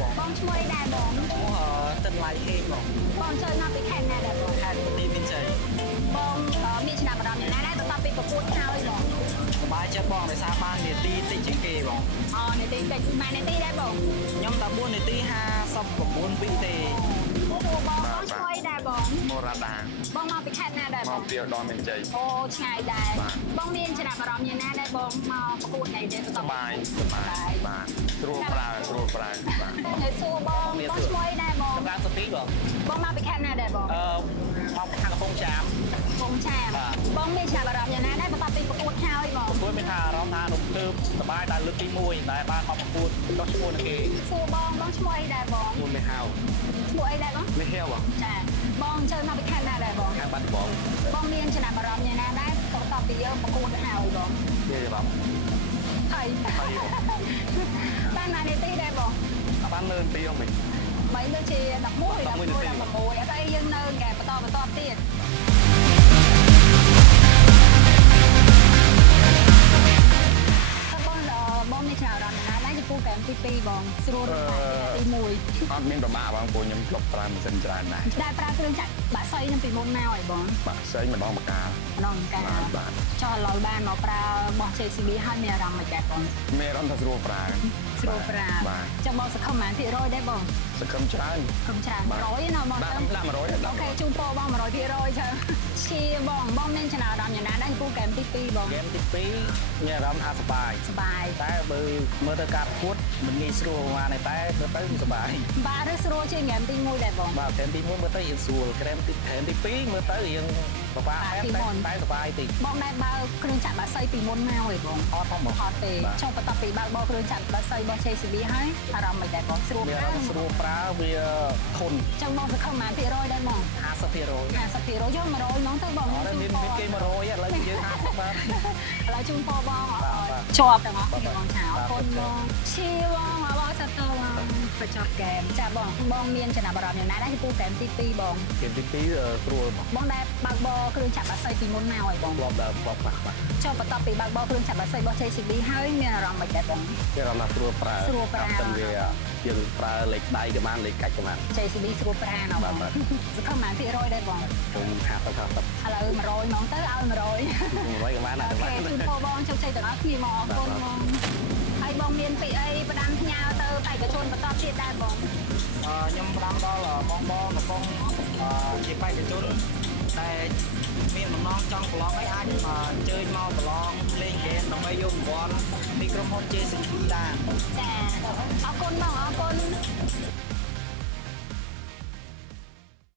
បងឈ្មោះអីដែរបងទឹកឡៃហេងបង បងចូលមកពីខេត្តណាដែរបង ខេត្តទីមានជ័យ បងមានចំណាប់អារម្មណ៍យ៉ាងណាដែរបន្ទាប់ពីប្រកួតហើយបង សប្បាយចិត្តបងដោយសារបាននាទីតិចជាងគេបង អូនាទីតិចម៉ែនាទីដែរបង ខ្ញុំតែ4នាទី59វិទេ បងឈ្មោះអីដែរបង មរ៉ាដា បងមកពីខេត្តណាដែរ ម បង កពីឧត្តរមានជ័យ អូឆ្ងាយដែរបងមានចំណាប់អារម្មណ៍យ៉ាងណាដែរបងមកប្រកួតថ្ងៃនេះ សបាយបាទស្រួលប្រើបាទ នៅសួរបងឈ្មោះអីដែរបង សម្រាប់សុភីបង បងមកពីខេត្តណាដែរបង មកខាងកំពង់ចាម បងចាមបងមានចំណាប់អារម្មណ៍យ៉ាងណាដែរបន្ទាប់ពីប្រកួតហើយបង ព្រោះមានថាអារម្មណ៍ថារំភើបសប្បាយតែលើកទី1ដែលបានមកប្រកួតចុះឈ្មោះនឹងគេ សួរបងឈ្មោះអីដែរបង មួយមេហៅ ឈ្មោះអីដែរបង មេហៅបង ចាបងចូលមកពីខេត្តណាដែរបង ខាងបាត់ដំបង បងមានចំណាប់អារម្មណ៍យ៉ាងណាដែរបន្ទាប់ពីយើងប្រកួតហើយបង និយាយបង ហើយបានណានាទីដែរបង បានលើពីហ្នឹងមិញ បីដូចជា11 16 16អត់អីយើងនៅកែបន្តទៀតបងមានចំណាប់អារម្មណ៍យ៉ាងណាដែរចំពោះហ្គេមទី2បងស្រួលតែទី1 អត់មានប្រមាបងព្រោះខ្ញុំធ្លាប់ប្រើម៉ាស៊ីនច្រើនដែរ ដែលប្រើគ្រឿងចាក់បាក់សៃនឹងពីមុនមកហើយបង បាក់ផ្សេងម្ដងម្កាល ម្ដងកា បាទ ចោះឥឡូវបានមកប្រើរបស់ JCB ហើយមានអារម្មណ៍មិនដែរបង មានអារម្មណ៍ថាស្រួលប្រើ ស្រួលប្រើ បាទ ចាំបងសង្ឃឹមប៉ុន្មានភាគរយដែរបង សង្ឃឹមច្រើន សង្ឃឹមច្រើន100ណាបង ដាក់100 អូខេជូនពរបង100%ចឹងជាបងមានចំណាប់អារម្មណ៍យ៉ាងណាដែរចំពោះហ្គេមទី2បង ហ្គេមទី2មានអារម្មណ៍ថាសប្បាយ សប្បាយ តែបើមើលទៅការប្រកួតមិនងាយស្រួលប្រហែលទេតែមើលទៅសប្បាយ បាទឬស្រួលជាងហ្គេមទី1ដែរបង បាទហ្គេមទី1មើលទៅរៀងស្រួលហ្គេមទី2មើលទៅរៀងពិបាកតែសប្បាយតិច បងដែរបើគ្រឿងចាក់បាក់សៃពីមុនមកឯងបង អត់ផងបង អត់ទេចុះបន្ទាប់ពីបើបោគ្រឿងចាក់បាក់សៃរបស់ JCB ហើយអារម្មណ៍មិនដែរបងស្រួល មាន ប្រើ អារម្មណ៍ស្រួលប្រើវាធន់ ចឹងបងសង្ឃឹមប៉ុន្មានភាគរយដែរបង 50% 50%យក100ហ្មងទៅបង អត់មានគេ100ឥឡូវយើង50បាទ ឥឡូវជូនពរបងជាប់ទាំងអស់គ្នាបងឆាអរគុណបងឈីបងបងសាទរបងបញ្ចប់ហ្គេមចាបងមានចំណាប់អារម្មណ៍យ៉ាងណាដែរចំពោះហ្គេមទី2បង ហ្គេមទី2ស្រួលបង បងដែរបើកបរគ្រឿងចាក់បាក់សៃពីមុនមកហើយបង ធ្លាប់ដើរបបខ្លះបាទ ចុះបន្ទាប់ពីបើកបរគ្រឿងចាក់បាក់សៃរបស់ JCB ហើយមានអារម្មណ៍មិនដែរបង មានអារម្មណ៍ថាស្រួលប្រើ ស្រួលប្រើ តែវាយើងប្រើលេខដៃក៏បានលេខកាច់ក៏បាន JCB ស្រួលប្រើណាបងសង្ឃឹមប៉ុន្មានភាគរយដែរបង ខ្ញុំ50 ឥឡូវ100ហ្មងទៅឲ្យ100 100ក៏បានដែរ អូខេជូនពរបងជោគជ័យទាំងអស់គ្នាមកអរគុណបងហើយបងមានពីអីផ្ដាំផ្ញើទៅបេក្ខជនបន្តទៀតដែរបង ខ្ញុំផ្ដាំដល់បងកំពុងជាបេក្ខជនដែលមានបំណងចង់ប្រឡងអីអាចអញ្ជើញមកប្រឡងលេងហ្គេមដើម្បីយករង្វាន់ពីក្រុមហ៊ុន JCB បាន ចាអរគុណបងអរគុណ